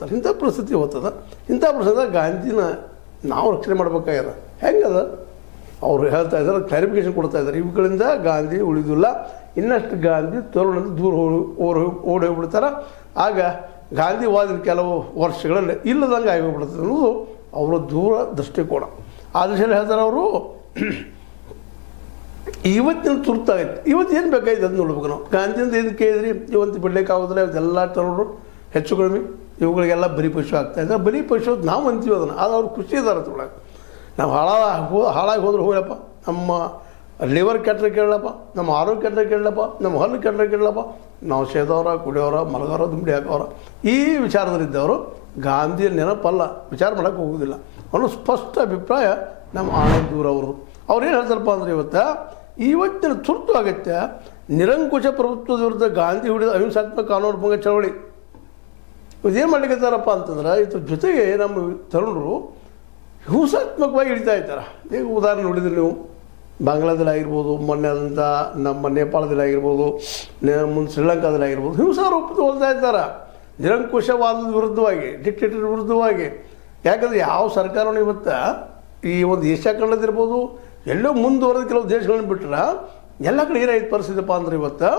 ಬಿಡ್ತಾರೆ. ಇಂಥ ಪರಿಸ್ಥಿತಿ ಹೋಗ್ತದ. ಇಂಥ ಪರಿಸ್ಥಿತಿ ಗಾಂಧಿನ ನಾವು ರಕ್ಷಣೆ ಮಾಡ್ಬೇಕಾಗ್ಯದ. ಹೆಂಗದ ಅವರು ಹೇಳ್ತಾ ಇದ್ದಾರೆ, ಕ್ಲಾರಿಫಿಕೇಶನ್ ಕೊಡ್ತಾ ಇದ್ದಾರೆ, ಇವುಗಳಿಂದ ಗಾಂಧಿ ಉಳಿದಿಲ್ಲ, ಇನ್ನಷ್ಟು ಗಾಂಧಿ ತರುಣದಿಂದ ದೂರ ಓಡಿ ಹೋಗ್ಬಿಡ್ತಾರೆ. ಆಗ ಗಾಂಧಿವಾದಿನ ಕೆಲವು ವರ್ಷಗಳಲ್ಲಿ ಇಲ್ಲದಂಗೆ ಆಗೋಗ್ಬಿಡ್ತದೆ ಅನ್ನೋದು ಅವರ ದೂರ ದೃಷ್ಟಿಕೋನ. ಆ ದಿಶೆಯಲ್ಲಿ ಹೇಳ್ತಾರೆ ಅವರು. ಇವತ್ತಿನ ತುರ್ತಾಗೈತೆ, ಇವತ್ತು ಏನು ಬೇಕಾಯ್ತು ಅದು ನೋಡ್ಬೇಕು ನಾವು. ಗಾಂಧಿಯಿಂದ ಏನು ಕೇಳಿದ್ರಿ, ಇವತ್ತು ಬಿಡ್ಲಿಕ್ಕಾಗೋದಿಲ್ಲ, ಇವತ್ತೆಲ್ಲ ತರೋರು ಹೆಚ್ಚು ಕಡಿಮೆ ಇವುಗಳಿಗೆಲ್ಲ ಬಲಿಪಶು ಆಗ್ತಾಯಿದ್ದಾರೆ. ಬಲಿಪಶು ನಾವು ಅಂತೀವಿ ಅದನ್ನು, ಅದು ಅವ್ರು ಖುಷಿ ಇದ್ದಾರೆ ತೊಳಗೆ. ನಾವು ಹಾಳಾಗಿ ಹೋದ್ರೆ ಹೋಗಲಪ್ಪ, ನಮ್ಮ ಲಿವರ್ ಕೆಟ್ಟರೆ ಕೇಳಪ್ಪ, ನಮ್ಮ ಆರೋಗ್ಯ ಕೆಟ್ಟರೆ ಕೇಳಪ್ಪ, ನಮ್ಮ ಹಲ್ಲು ಕೆಟ್ಟರೆ ಕೇಳಪ್ಪ, ನಾವು ಸೇದವರ ಕುಡಿಯೋರ ಮಲಗೋರ ದುಂಬಡಿ ಹಾಕೋರ ಈ ವಿಚಾರದಲ್ಲಿದ್ದವರು ಗಾಂಧಿಯ ನೆನಪಲ್ಲ, ವಿಚಾರ ಮಾಡೋಕ್ಕೆ ಹೋಗೋದಿಲ್ಲ ಅನ್ನೋ ಸ್ಪಷ್ಟ ಅಭಿಪ್ರಾಯ ನಮ್ಮ ಆನಂದ್ ದೂರ ಅವರು. ಅವ್ರೇನು ಹೇಳ್ತಾರಪ್ಪ ಅಂದರೆ ಇವತ್ತಿನ ತುರ್ತು ಆಗತ್ತೆ ನಿರಂಕುಶ ಪ್ರಭುತ್ವದ ವಿರುದ್ಧ ಗಾಂಧಿ ಹಿಡಿದ ಅಹಿಂಸಾತ್ಮಕ ಕಾನೂನು ಭಂಗ ಚಳವಳಿ. ಇದೇನು ಮಾಡ್ಲಿಕ್ಕಿದ್ದಾರಪ್ಪ ಅಂತಂದ್ರೆ ಇದ್ರ ಜೊತೆಗೆ ನಮ್ಮ ತರುಣರು ಹಿಂಸಾತ್ಮಕವಾಗಿ ಹಿಡಿತಾ ಇದ್ದಾರೆ. ಈಗ ಉದಾಹರಣೆ ನೋಡಿದ್ರೆ ನೀವು ಬಾಂಗ್ಲಾದಲ್ಲಿ ಆಗಿರ್ಬೋದು, ಮೊನ್ನೆ ಆದಂಥ ನಮ್ಮ ನೇಪಾಳದಲ್ಲಿ ಆಗಿರ್ಬೋದು, ಮುಂದೆ ಶ್ರೀಲಂಕಾದಲ್ಲಿ ಆಗಿರ್ಬೋದು, ಹಿಂಸಾರೂಪದ ಹೋಗ್ತಾ ಇದ್ದಾರೆ ನಿರಂಕುಶವಾದದ ವಿರುದ್ಧವಾಗಿ, ಡಿಕ್ಟೇಟರ್ ವಿರುದ್ಧವಾಗಿ. ಯಾಕಂದರೆ ಯಾವ ಸರ್ಕಾರನೂ ಇವತ್ತು ಈ ಒಂದು ಏಷ್ಯಾ ಖಂಡದಿರ್ಬೋದು ಎಲ್ಲೋ ಮುಂದುವರೆದ ಕೆಲವು ದೇಶಗಳನ್ನ ಬಿಟ್ಟರೆ ಎಲ್ಲ ಕಡೆ ಏನಾಯ್ತು ಪರಿಸ್ಥಿತಿಪ್ಪ ಅಂದ್ರೆ ಇವತ್ತು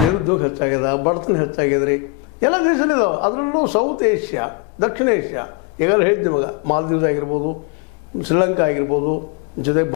ನಿರುದ್ಯೋಗ ಹೆಚ್ಚಾಗ್ಯದ, ಬಡತನ ಹೆಚ್ಚಾಗ್ಯದ್ರಿ, ಎಲ್ಲ ದೇಶದಲ್ಲಿದ್ದಾವೆ. ಅದರಲ್ಲೂ ಸೌತ್ ಏಷ್ಯಾ, ದಕ್ಷಿಣ ಏಷ್ಯಾ, ಈಗಾಗಲೇ ಹೇಳಿದ್ದು ನಿಮಗೆ ಮಾಲ್ದೀವ್ಸ್ ಆಗಿರ್ಬೋದು, ಶ್ರೀಲಂಕಾ ಆಗಿರ್ಬೋದು, ಜೊತೆಗೆ